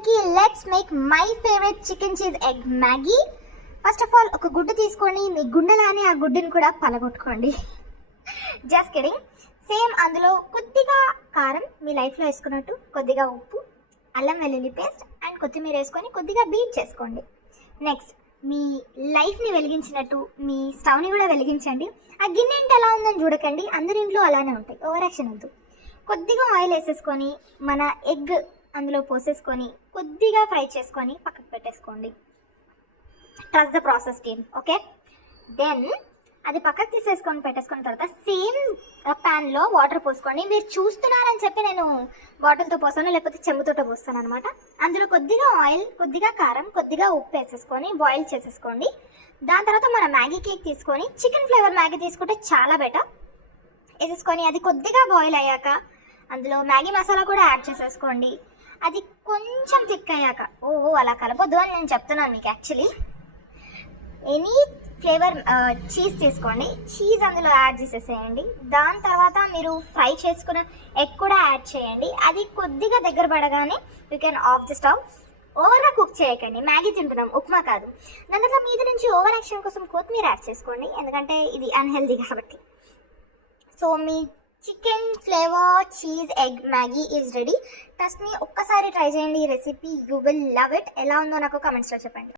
అందరికీ let's make my favourite chicken cheese egg Maggi. First of all ఒక గుడ్డు తీసుకొని మీ గుండెలానే ఆ గుడ్డుని కూడా పలగొట్టుకోండి. Just kidding. సేమ్ అందులో కొద్దిగా కారం మీ లైఫ్లో వేసుకున్నట్టు, కొద్దిగా ఉప్పు, అల్లం వెల్లుల్లి పేస్ట్ అండ్ కొత్తిమీర వేసుకొని కొద్దిగా బీట్ చేసుకోండి. నెక్స్ట్ మీ లైఫ్ని వెలిగించినట్టు మీ స్టవ్ని కూడా వెలిగించండి. ఆ గిన్నె ఏంటి ఎలా ఉందని చూడకండి, అందరి ఇంట్లో అలానే ఉంటాయి, ఓవర్ యాక్షన్ వద్దు. కొద్దిగా ఆయిల్ వేసేసుకొని మన ఎగ్ అందులో పోసేసుకొని కొద్దిగా ఫ్రై చేసుకొని పక్కకు పెట్టేసుకోండి. Trust the process team, okay. Then అది పక్కకు తీసేసుకొని పెట్టేసుకున్న తర్వాత సేమ్ ప్యాన్లో వాటర్ పోసుకోండి. మీరు చూస్తున్నారని చెప్పి నేను బాటిల్తో పోస్తాను, లేకపోతే చెంబుతో పోస్తాను అనమాట. అందులో కొద్దిగా ఆయిల్, కొద్దిగా కారం, కొద్దిగా ఉప్పు వేసేసుకొని బాయిల్ చేసేసుకోండి. దాని తర్వాత మన మ్యాగీ కేక్ తీసుకొని చికెన్ ఫ్లేవర్ మ్యాగీ తీసుకుంటే చాలా బెటర్. వేసేసుకొని అది కొద్దిగా బాయిల్ అయ్యాక అందులో మ్యాగీ మసాలా కూడా యాడ్ చేసేసుకోండి. అది కొంచెం థిక్ అయ్యాక, అలా కలపొద్దు అని నేను చెప్తున్నాను మీకు. యాక్చువల్లీ ఎనీ ఫ్లేవర్ చీజ్ తీసుకోండి, చీజ్ అందులో యాడ్ చేసేసేయండి. దాని తర్వాత మీరు ఫ్రై చేసుకున్న ఎగ్ కూడా యాడ్ చేయండి. అది కొద్దిగా దగ్గర పడగానే you can of the stove. ఓవర్గా కుక్ చేయకండి, మ్యాగీ తింటున్నాం, ఉప్మా కాదు. దాని తర్వాత మీద నుంచి ఓవర్ యాక్షన్ కోసం కొత్తిమీర యాడ్ చేసుకోండి, ఎందుకంటే ఇది అన్హెల్దీ కాబట్టి. So me chicken flavour cheese egg Maggi is ready. Trust me, ఒక్కసారి ట్రై చేయండి ఈ recipe, you will love it. ఎలా ఉందో నాకు కామెంట్స్లో చెప్పండి.